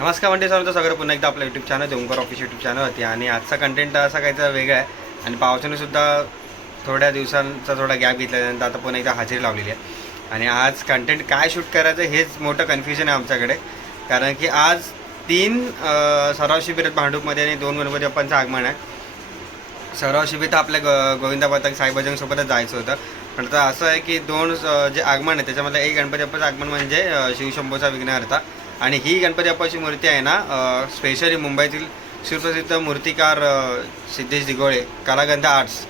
नमस्कार म्हणजे सर सगळं पुन्हा एकदा आपलं YouTube channel Omkar office YouTube channel होती आणि आजचा कंटेंट असा काहीचा वेगळा आहे. आणि पावसाने सुद्धा थोड्या दिवसांचा थोडा गॅप घेतल्यानंतर आता पुन्हा एकदा हजेरी लावलेली आहे. आणि आज कंटेंट काय शूट करायचं हेच मोठं कन्फ्युजन आहे आमच्याकडे. कारण की आज तीन सराव शिबिरात भांडूपमध्ये आणि दोन गणपती बाप्पांचं आगमन आहे. सराव शिबिर तर आपल्या ग गोविंदा पथक साईबाजांसोबतच जायचं होतं. पण आता असं आहे की दोन जे आगमन आहे त्याच्यामधलं एक गणपती बाप्पाचं आगमन म्हणजे शिवशंभूचा विघ्नहर्ता. आणि ही गणपती बाप्पाची मूर्ती आहे ना स्पेशली मुंबईतील सुप्रसिद्ध मूर्तिकार सिद्धेश दिगोळे कलागंध आर्ट्स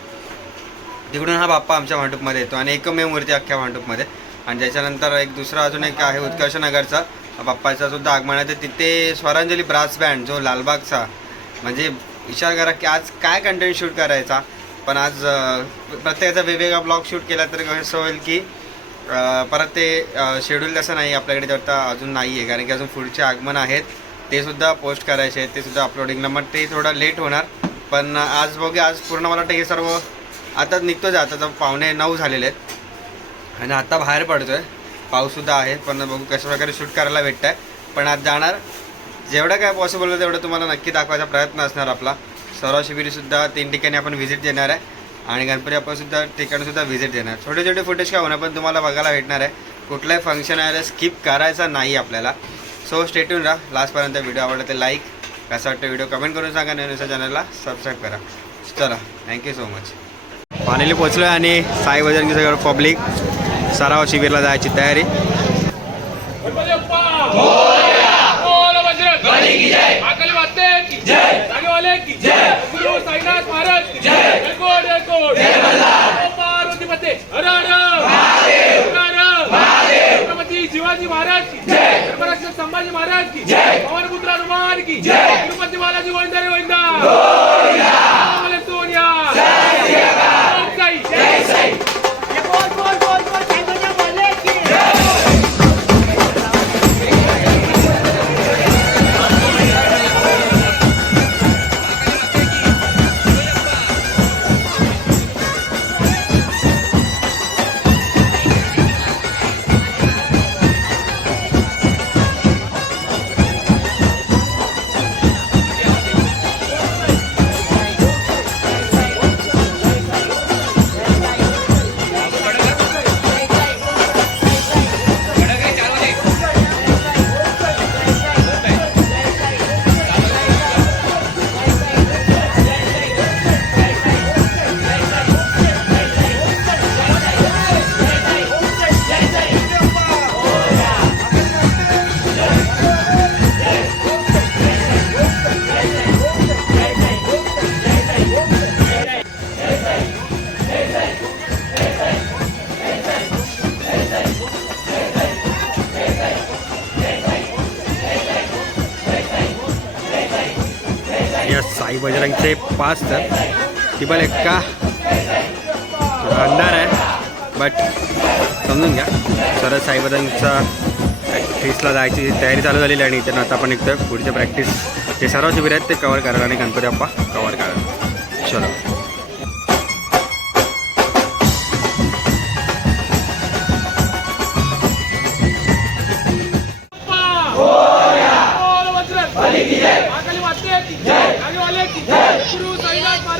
तिकडून हा बाप्पा आमच्या भांडूपमध्ये येतो आणि एकमेव मूर्ती अख्ख्या भांडूपमध्ये. आणि त्याच्यानंतर एक दुसरा अजून एक आहे उत्कर्ष नगरचा. बाप्पाचा सुद्धा आगमन आहे. तर तिथे स्वरांजली ब्रास बँड जो लालबागचा म्हणजे विचार करा की आज काय कंटेंट शूट करायचा. पण आज प्रत्येकाचा वेगवेगळा ब्लॉग शूट केला तर कसं होईल की परत ते शेड्यूल तसं नाही आपल्याकडे तर अजून नाही आहे कारण की अजून पुढचे आगमन आहेत. ते सुद्धा पोस्ट करायचे आहेत. ते सुद्धा अपलोडिंगला मग ते थोडं लेट होणार. पण आज बघूया. आज पूर्ण मला वाटतं हे सर्व आता निघतोच आहे, आता तर पावणे नऊ झालेले आहेत. आणि आता बाहेर पडतो आहे पाऊससुद्धा आहे. पण बघू कशा प्रकारे शूट करायला भेटत आहे पण आज जाणार जेवढं काय पॉसिबल होतं तेवढं तुम्हाला नक्की दाखवायचा प्रयत्न असणार आपला. सर्व शिबिरीसुद्धा तीन ठिकाणी आपण व्हिजिट देणार आहे. आणि गणपती बाप्पासुद्धा ठिकाणसुद्धा व्हिजिट देणार छोटे छोटे फुटेज काय होणार पण तुम्हाला बघायला भेटणार आहे कुठलाही फंक्शन आहे स्किप करायचा नाही आपल्याला सो स्टेटून राहा लास्टपर्यंत व्हिडिओ आवडला तर लाईक कसं वाटतं व्हिडिओ कमेंट करून सांगा नवीन चॅनलला सबस्क्राईब करा चला थँक्यू सो मच फायनली पोचलो आहे आणि साई बजरंगी सगळं पब्लिक सराव शिबिरला जायची तयारी की जय की जय साईनाथ महाराज की जय शिवाजी महाराज की जय संभाजी महाराज की जय पवन पुत्र हनुमान की जय तिरुपति बालाजी वंदरे वंदा बजरंगचे पाच तर. ती एक का अंधार आहे. बट समजून घ्या. सरळ साई प्रॅक्टिसला जायची तयारी चालू झालेली आहे आणि त्यांना आता आपण निघतोय पुढचे प्रॅक्टिस जे सर्व शिबिर आहेत ते कवर करा आणि गणपती बाप्पा कवर करा चलो.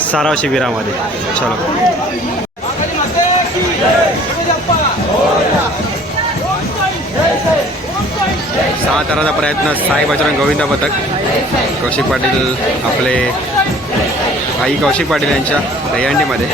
साराव शिबिरामध्ये. चलो. सहा ताराचा प्रयत्न साई बजरंग गोविंद पथक. कौशिक पाटील आपले आई कौशिक पाटील यांच्या दहीहंडीमध्ये.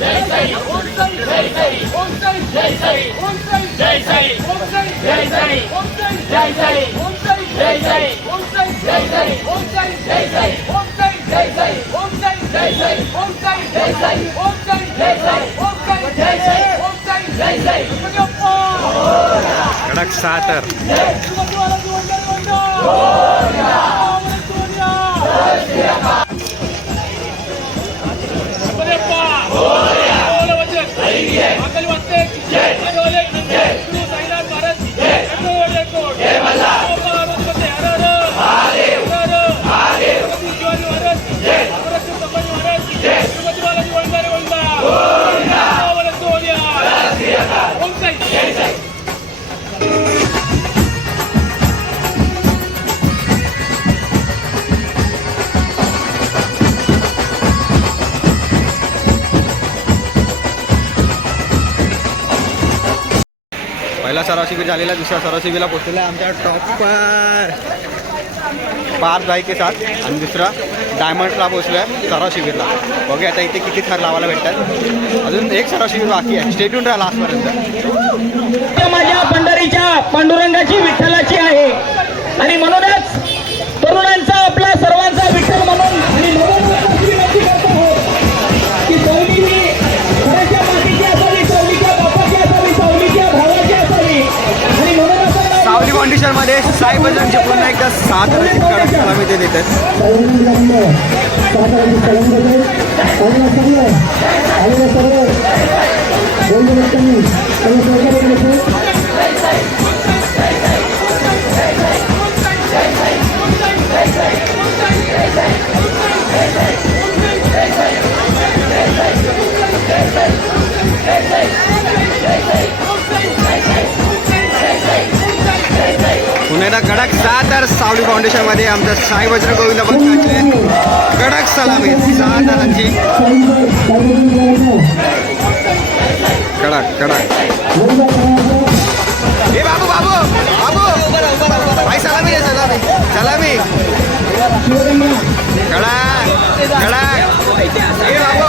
मागेला ती बाईक जय साई ओम साई जय साई ओम साई जय साई ओम साई जय साई ओम साई जय साई ओम साई जय साई ओम साई जय साई ओम साई जय साई ओम साई जय साई ओम साई जय साई ओम साई जय साई ओम साई जय साई ओम साई ओम साई ओम साई गणपती बाप्पा कडक सातर। गणपती बालाजी वंदन वंदन गणपती सराव शिबिर झालेला दुसरा सराव शिबिरला पोहोचलेला आहे आमच्या टॉपर. पाच जायके साथ. आणि दुसरा डायमंडला पोहोचलो आहे सराव शिबिरला बघूया आता इथे किती थर लावायला भेटतात. अजून एक सराव शिबिर बाकी आहे. स्टेटून राहा लास्टपर्यंत माझ्या पंढरीच्या पांडुरंगाची विठ्ठलाची आहे. कडक सलामी ते गडक पुन्हा सात तर सावली फाउंडेशनमध्ये आमच्या साई वज्र गोविंद भक्ताचे गडक सलामी सहा जणांची कडक कडक हे बाबू बाबू बाबू. भाई सलामी रे सलामी. सलामी. कडक कडक हे बाबू.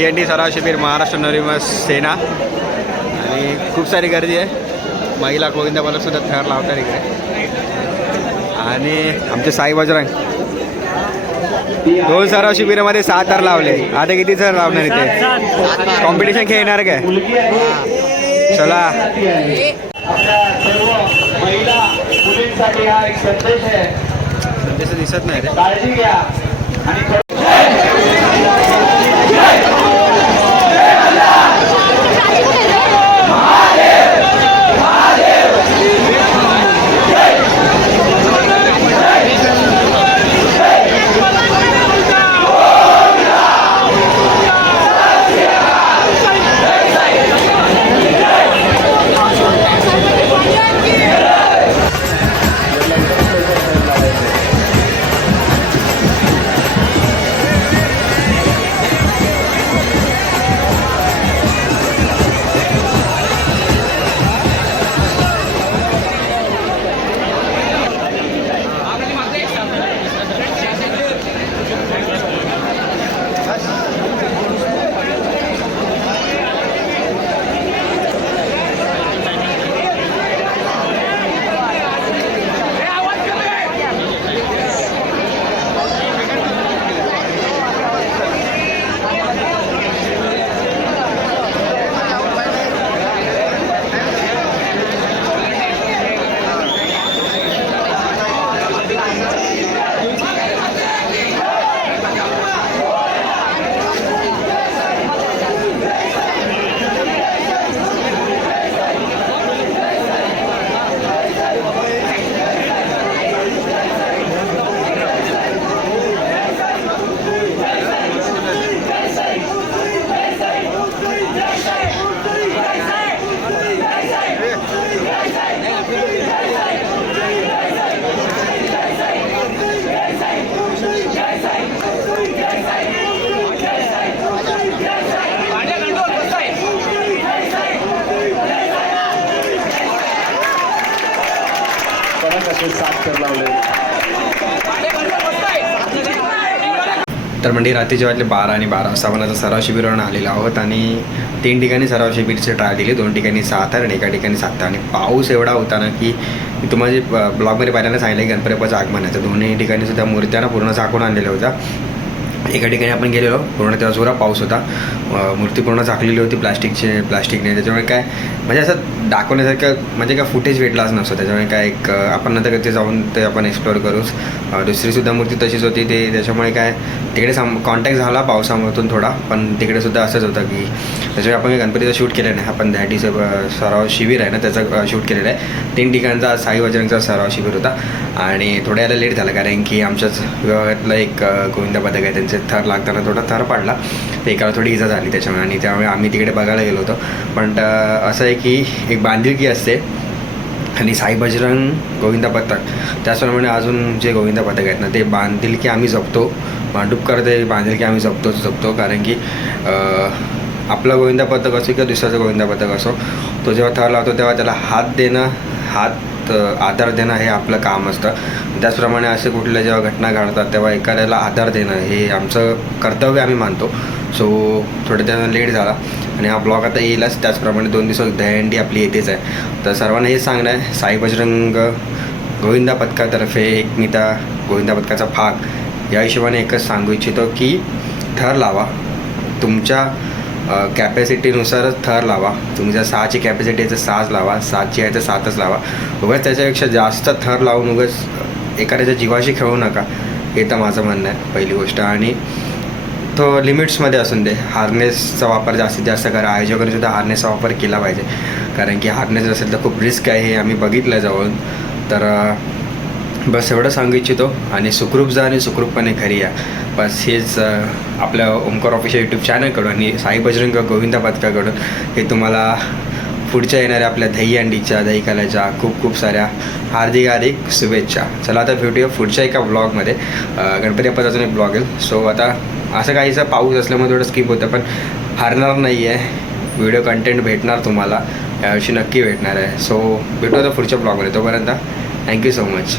दहीहंडी सराव शिबिर महाराष्ट्र नवनिर्माण सेना. आणि खूप सारी गर्दी आहे. महिला गोविंद बालक सुद्धा थर लावतात इकडे. आणि आमचे साई बजरंग. दोन सराव शिबिरामध्ये सहा थर लावले. आता किती थर लावणार इथे? कॉम्पिटिशन खेळणार काय? चला. संदेश दिसत नाही रे. असे लावले. तर म्हणजे रात्रीचे वाजले बारा आणि बारा वाजता आपण आता सराव शिबिरावरून आलेलो आहोत आणि तीन ठिकाणी सराव शिबिरचे ट्राय दिले. दोन ठिकाणी सात आणि एका ठिकाणी सात आणि पाऊस एवढा होता ना की मी तुम्हाला ब्लॉगमध्ये पहिल्यांदा सांगितलं की गणपती आगमन आहे. तर दोन्ही ठिकाणी सुद्धा मूर्त्यांना पूर्ण झाकून आणलेल्या होत्या. एका ठिकाणी आपण गेलेलो. पूर्ण तेव्हा जोरा पाऊस होता. मूर्ती पूर्ण झाकलेली होती प्लास्टिकचे प्लास्टिकने. त्याच्यामुळे काय म्हणजे असं दाखवण्यासारखं म्हणजे काय फुटेज भेटलाच नसतं. त्याच्यामुळे काय एक आपण नंतर ते जाऊन ते आपण एक्सप्लोअर करूच. दुसरीसुद्धा मूर्ती तशीच होती. ते त्याच्यामुळे काय तिकडे साम कॉन्टॅक्ट झाला पावसामधून थोडा. पण तिकडेसुद्धा असंच होतं की त्याच्यामुळे आपण गणपतीचं शूट केलं नाही. आपण दॅटीचं अं, सराव शिबिर आहे ना त्याचं शूट केलेलं आहे. तीन ठिकाणचा साई बजरंगचा सराव शिबिर होता. आणि थोड्या याला लेट झाला. कारण की आमच्याच विभागातलं एक गोविंदा पथक आहे त्यांचं. म्हणजे थर लागताना थोडा थर पडला. ते एकाला थोडी इजा झाली त्याच्यामुळे आणि त्यामुळे आम्ही तिकडे बघायला गेलो होतो. पण असं आहे की एक बांधिलकी असते. आणि साई बजरंग गोविंदा पथक त्याचप्रमाणे अजून जे गोविंदा पथक आहेत ना ते बांधील की आम्ही जपतो. भांडूपकर ते बांधील की आम्ही जपतोच जपतो. कारण की आपलं आपला गोविंदा पथक असो किंवा दुसऱ्याचं गोविंदा पथक असो तो जेव्हा थर लावतो तेव्हा त्याला हात देणं हात आधार देणं हे आपलं काम असतं. त्याचप्रमाणे असे कुठल्या जेव्हा घटना घडतात तेव्हा एखाद्याला आधार देणं हे आमचं कर्तव्य आम्ही मानतो. सो थोडं त्यानं लेट झाला आणि हा ब्लॉग आता येईलच. त्याचप्रमाणे दोन दिवस दहंडी आपली येतेच आहे. तर सर्वांना हेच सांगणं आहे साई बजरंग गोविंदा पथकातर्फे एक मी त्या गोविंदा पथकाचा भाग. या हिशोबाने एकच सांगू इच्छितो की थर लावा. तुमच्या कॅपॅसिटीनुसारच थर लावा. तुम्ही जर सहाची कॅपॅसिटी आहे तर सहाच लावा सातची आहे तर सातच लावा. उगाच त्याच्यापेक्षा जास्त थर लावून उगाच एखाद्याच्या जीवाशी खेळू नका. हे तर माझं म्हणणं आहे पहिली गोष्ट. आणि तो लिमिट्समध्ये असून दे. हार्नेसचा वापर जास्तीत जास्त करा. आयोजकांनी सुद्धा हार्नेसचा वापर केला पाहिजे. कारण की हार्नेस असेल तर खूप रिस्क आहे हे आम्ही बघितलं जवळून. तर बस एवढं सांगू इच्छितो. आणि सुखरूप जा आणि सुखरूपपणे घरी या. बस हेच आपल्या ओमकार ऑफिशियल यूट्यूब चॅनलकडून आणि साई बजरंग गोविंदा पथकाकडून हे तुम्हाला पुढच्या येणाऱ्या आपल्या दही अंडीच्या दही कलाच्या खूप खूप साऱ्या हार्दिक हार्दिक शुभेच्छा. चला आता भेटूया पुढच्या एका ब्लॉगमध्ये. गणपती अप्पाचा अजून एक ब्लॉग येईल सो आता असं काहीचं पाऊस असल्यामुळे थोडं स्किप होतं पण हारणार नाही आहे व्हिडिओ कंटेंट भेटणार तुम्हाला. यावर्षी नक्की भेटणार आहे. सो भेटू आता पुढच्या ब्लॉगमध्ये. तोपर्यंत थँक्यू सो मच